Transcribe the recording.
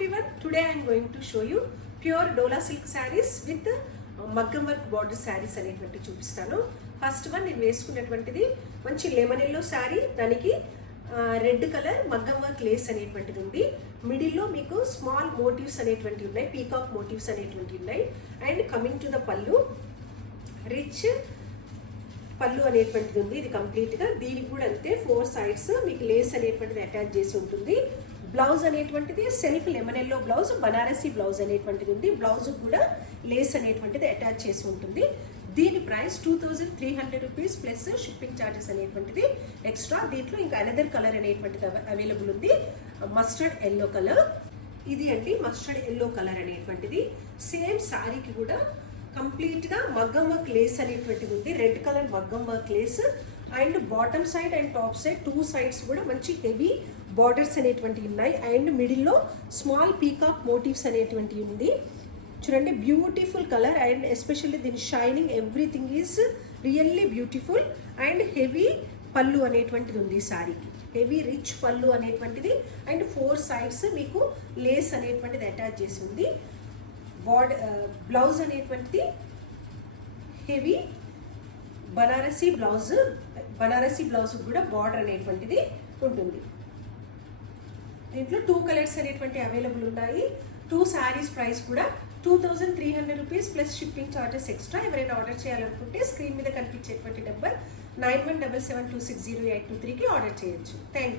everyone, today I am going to show you pure Dola silk sarees with మగ్గం work border saris అనేటువంటి చూపిస్తాను. First one నేను వేసుకున్నటువంటిది మంచి lemon yellow sorry, దానికి red colour మగ్గం work lace అనేటువంటిది ఉంది. మిడిల్లో మీకు స్మాల్ మోటివ్స్ అనేటువంటివి ఉన్నాయి, పీకాక్ మోటివ్స్ అనేటువంటివి ఉన్నాయి. అండ్ కమింగ్ టు ద పళ్ళు, రిచ్ పళ్ళు అనేటువంటిది ఉంది. ఇది కంప్లీట్గా దీనికి కూడా అంతే 4 sides మీకు లేస్ అనేటువంటిది అటాచ్ చేసి ఉంటుంది. బ్లౌజ్ అనేటువంటిది self lemon yellow blouse, Banarasi blouse అనేటువంటిది ఉంది. బ్లౌజ్ కూడా లేస్ అనేటువంటిది అటాచ్ చేసి ఉంటుంది. దీని price 2300 rupees plus shipping charges అనేటువంటిది ఎక్స్ట్రా. దీంట్లో ఇంకా అనదర్ కలర్ అనేటువంటిది అవైలబుల్ ఉంది, మస్టర్డ్ ఎల్లో కలర్. ఇది అంటే మస్టర్డ్ ఎల్లో కలర్ అనేటువంటిది సేమ్ శారీకి కూడా కంప్లీట్గా మగ్గం వర్క్ లేస్ అనేటువంటిది ఉంది. రెడ్ కలర్ మగ్గం work lace and bottom side and top side 2 sides కూడా మంచి హెవీ బార్డర్స్ అనేటువంటివి ఉన్నాయి. అండ్ మిడిల్లో స్మాల్ పీకాక్ మోటివ్స్ అనేటువంటివి ఉంది. చూడండి, బ్యూటిఫుల్ కలర్ అండ్ ఎస్పెషల్లీ దీని shining everything is really beautiful. And heavy పళ్ళు అనేటువంటిది ఉంది ఈ శారీకి, హెవీ రిచ్ పళ్ళు అనేటువంటిది. అండ్ 4 sides మీకు లేస్ అనేటువంటిది అటాచ్ చేసి ఉంది. బ్లౌజ్ అనేటువంటిది హెవీ బనారసీ బ్లౌజ్ కూడా బార్డర్ అనేటువంటిది ఉంటుంది. దీంట్లో 2 కలర్స్ అనేటువంటి అవైలబుల్ ఉన్నాయి. 2 sarees ప్రైస్ కూడా 2300 rupees plus shipping charges extra. ఎవరైనా ఆర్డర్ చేయాలనుకుంటే స్క్రీన్ మీద కనిపించేటువంటి నెంబర్ 9177260823కి ఆర్డర్ చేయొచ్చు. Thank you.